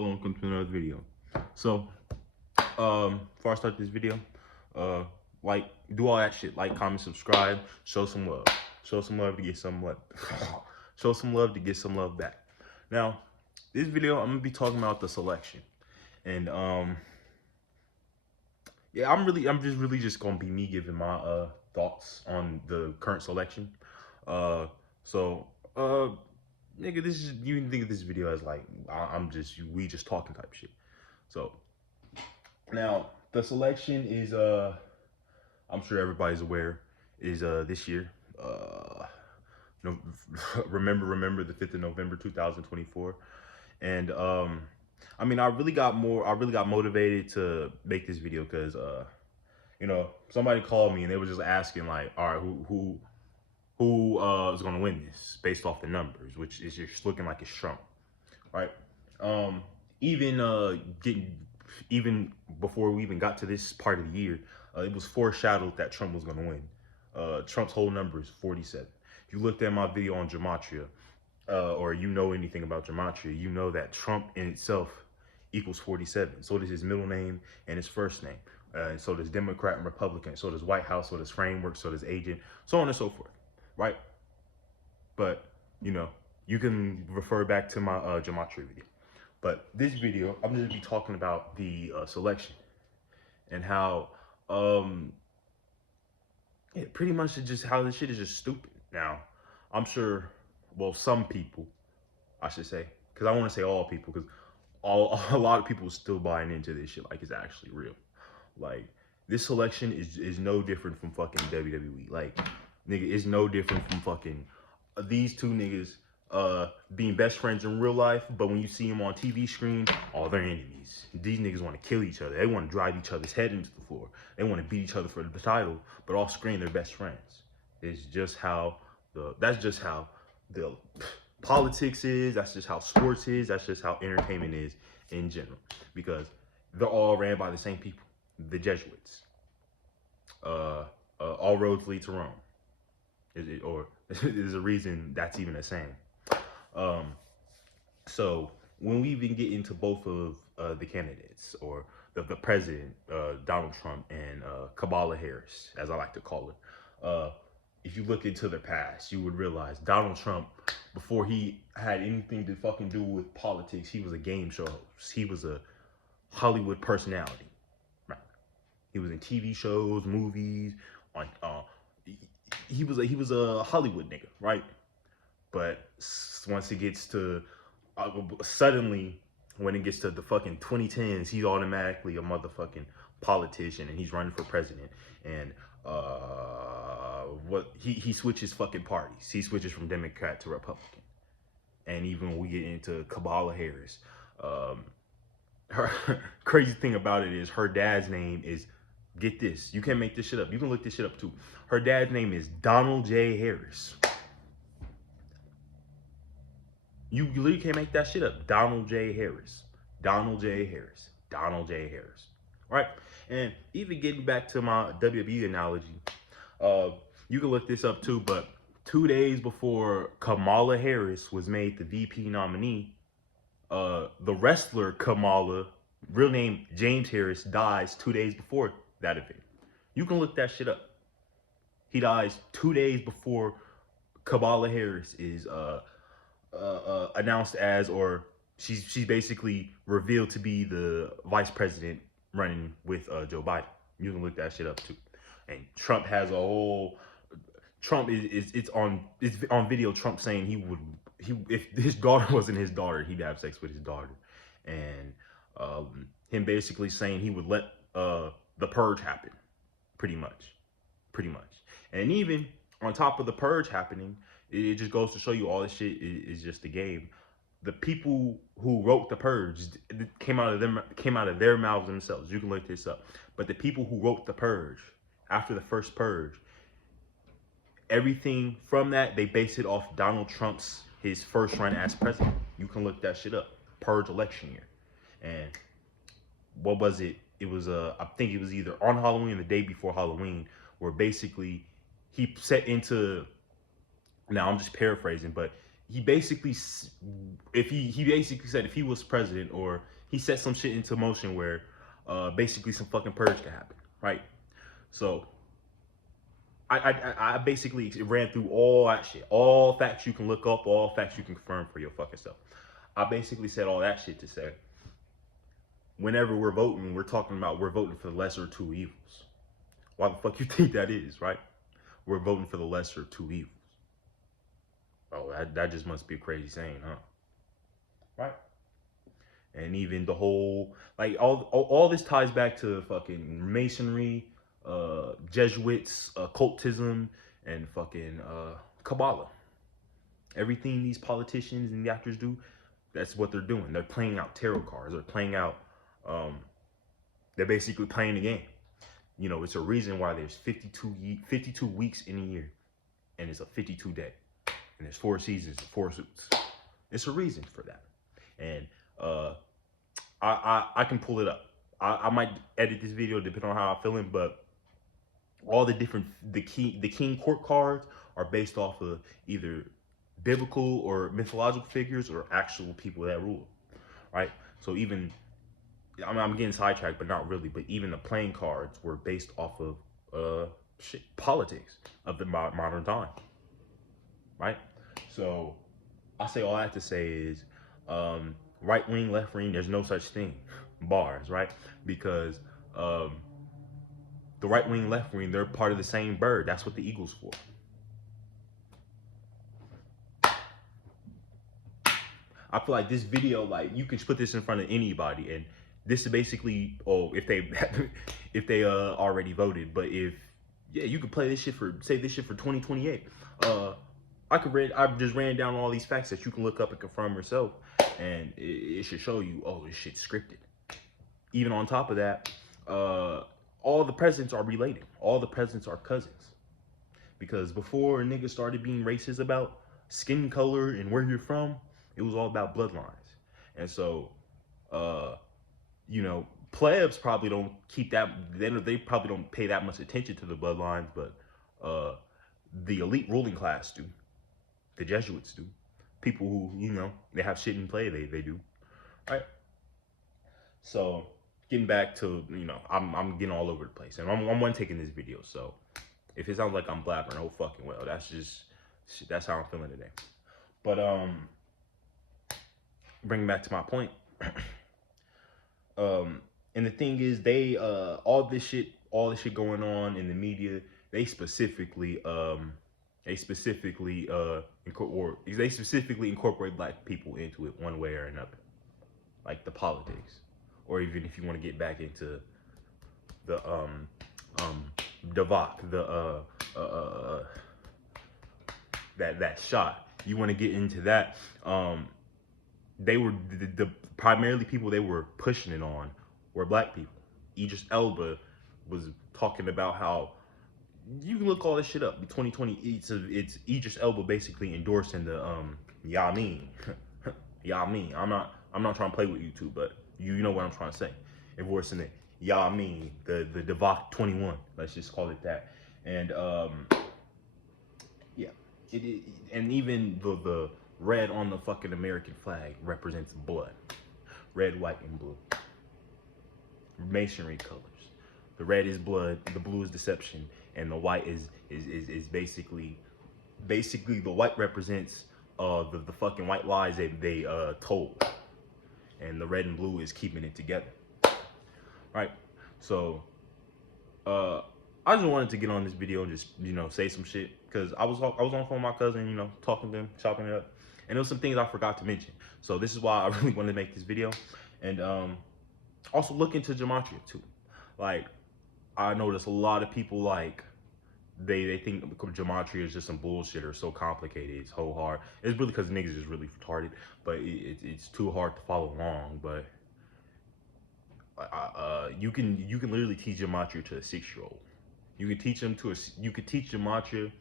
Welcome to another video. So, before I start this video, like, do all that shit. Like, comment, subscribe, show some love. Show some love to get some love. Show some love to get some love back. Now, this video, I'm gonna be talking about the selection. And, yeah, I'm just gonna be me giving my, thoughts on the current selection. So, nigga, this is, you can think of this video as like, we just talking type shit. So, now, the selection is, I'm sure everybody's aware, is this year. No, remember the 5th of November 2024. And I mean, I really got motivated to make this video because somebody called me and they were just asking like, all right, who is gonna win this based off the numbers, which is just looking like it's Trump, right? Even before we even got to this part of the year, it was foreshadowed that Trump was going to win. Trump's whole number is 47. If you looked at my video on gematria, or you know anything about gematria, you know that Trump in itself equals 47. So does his middle name and his first name. So does Democrat and Republican. So does White House. So does framework. So does agent. So on and so forth. Right? But, you can refer back to my gematria video. But this video, I'm going to be talking about the selection and how, pretty much just how this shit is just stupid. Now, I'm sure, well, some people, I should say, because I want to say all people, because a lot of people are still buying into this shit like it's actually real. Like, this selection is no different from fucking WWE. Like, nigga, it's no different from fucking these two niggas being best friends in real life, but when you see them on TV screen, they're enemies. These niggas want to kill each other. They want to drive each other's head into the floor. They want to beat each other for the title, but off screen they're best friends. That's just how the politics is. That's just how sports is. That's just how entertainment is in general, because they're all ran by the same people, the Jesuits. All roads lead to Rome. There's a reason that's even a saying. So when we even get into both of the candidates, or the president, Donald Trump, and Kamala Harris, as I like to call her, if you look into their past, you would realize Donald Trump, before he had anything to fucking do with politics, he was a game show host. He was a Hollywood personality. Right? He was in TV shows, movies. He was a Hollywood nigga, right? But once it gets to, suddenly, when it gets to the fucking 2010s, he's automatically a motherfucking politician and he's running for president. And he switches fucking parties. He switches from Democrat to Republican. And even when we get into Kamala Harris, her crazy thing about it is her dad's name is, get this, you can't make this shit up. You can look this shit up too. Her dad's name is Donald J. Harris. You literally can't make that shit up. Donald J. Harris. Donald J. Harris. Donald J. Harris. Right? And even getting back to my WWE analogy, you can look this up too, but 2 days before Kamala Harris was made the VP nominee, the wrestler Kamala, real name James Harris, dies 2 days before that event. You can look that shit up. He dies 2 days before Kamala Harris is announced as, or she's basically revealed to be the vice president running with Joe Biden. You can look that shit up too. And Trump has a whole, it's on video. Trump saying if his daughter wasn't his daughter, he'd have sex with his daughter, and him basically saying he would let the purge happen, pretty much. And even on top of the purge happening, it just goes to show you all this shit is just a game. The people who wrote the purge came out of their mouths themselves. You can look this up. But the people who wrote the purge after the first purge, everything from that, they based it off Donald Trump's his first run as president. You can look that shit up. Purge election year. And what was it? It was I think it was either on Halloween or the day before Halloween, where basically he set into, now I'm just paraphrasing, but he basically, if he basically said if he was president, or he set some shit into motion where basically some fucking purge could happen, right? So I basically ran through all that shit, all facts you can look up, all facts you can confirm for your fucking self. I basically said all that shit to say, whenever we're voting, we're talking about we're voting for the lesser of two evils. Why the fuck you think that is, right? We're voting for the lesser of two evils. Oh, that just must be a crazy saying, huh? Right? And even the whole, like, all this ties back to fucking Masonry, Jesuits, occultism, and fucking Kabbalah. Everything these politicians and the actors do, that's what they're doing. They're playing out tarot cards. They're playing out, they're basically playing the game. You know, it's a reason why there's 52 weeks in a year, and it's a 52 day, and there's 4 seasons, 4 suits. It's a reason for that. And I can pull it up. I might edit this video depending on how I'm feeling, but all the different, the king court cards are based off of either biblical or mythological figures or actual people that rule, right? So even, I'm getting sidetracked, but not really, but even the playing cards were based off of politics of the modern time, right? So I say all I have to say is, right wing, left wing, there's no such thing, bars, right? Because the right wing, left wing, they're part of the same bird. That's what the eagle's for. I feel like this video, like, you can put this in front of anybody, and this is basically, if they already voted, but if, yeah, you could play this shit for, say this shit for 2028. I just ran down all these facts that you can look up and confirm yourself, and it should show you, oh, this shit's scripted. Even on top of that, all the presidents are related. All the presidents are cousins. Because before niggas started being racist about skin color and where you're from, it was all about bloodlines. And so, you know, plebs probably don't keep that, they probably don't pay that much attention to the bloodlines, but the elite ruling class do. The Jesuits do. People who, you know, they have shit in play, they do. Right? So, getting back to, you know, I'm getting all over the place. And I'm one taking this video, so if it sounds like I'm blabbering, oh fucking well. That's how I'm feeling today. But, bringing back to my point. And the thing is, they, all this shit going on in the media, they specifically incorporate black people into it one way or another, like the politics, or even if you want to get back into the that shot, you want to get into that. They were the primarily people they were pushing it on were black people. Idris Elba was talking about how, you can look all this shit up. 2020, it's Idris Elba basically endorsing the Yamin. Yamin. I'm not trying to play with YouTube, but you know what I'm trying to say. Endorsing the Yamin, the Devok 21. Let's just call it that. And yeah, and even the red on the fucking American flag represents blood. Red, white, and blue. Masonry colors. The red is blood, the blue is deception, and the white is basically the white represents the fucking white lies they told, and the red and blue is keeping it together. Right? So I just wanted to get on this video and just, you know, say some shit, because I was on the phone with my cousin, you know, talking to him, chopping it up, and there was some things I forgot to mention. So this is why I really wanted to make this video. And also look into gematria too. Like, I notice a lot of people, like, they think gematria is just some bullshit or so complicated, it's so hard. It's really because niggas is really retarded, but it's too hard to follow along. But you can literally teach gematria to a 6-year-old. You could teach gematria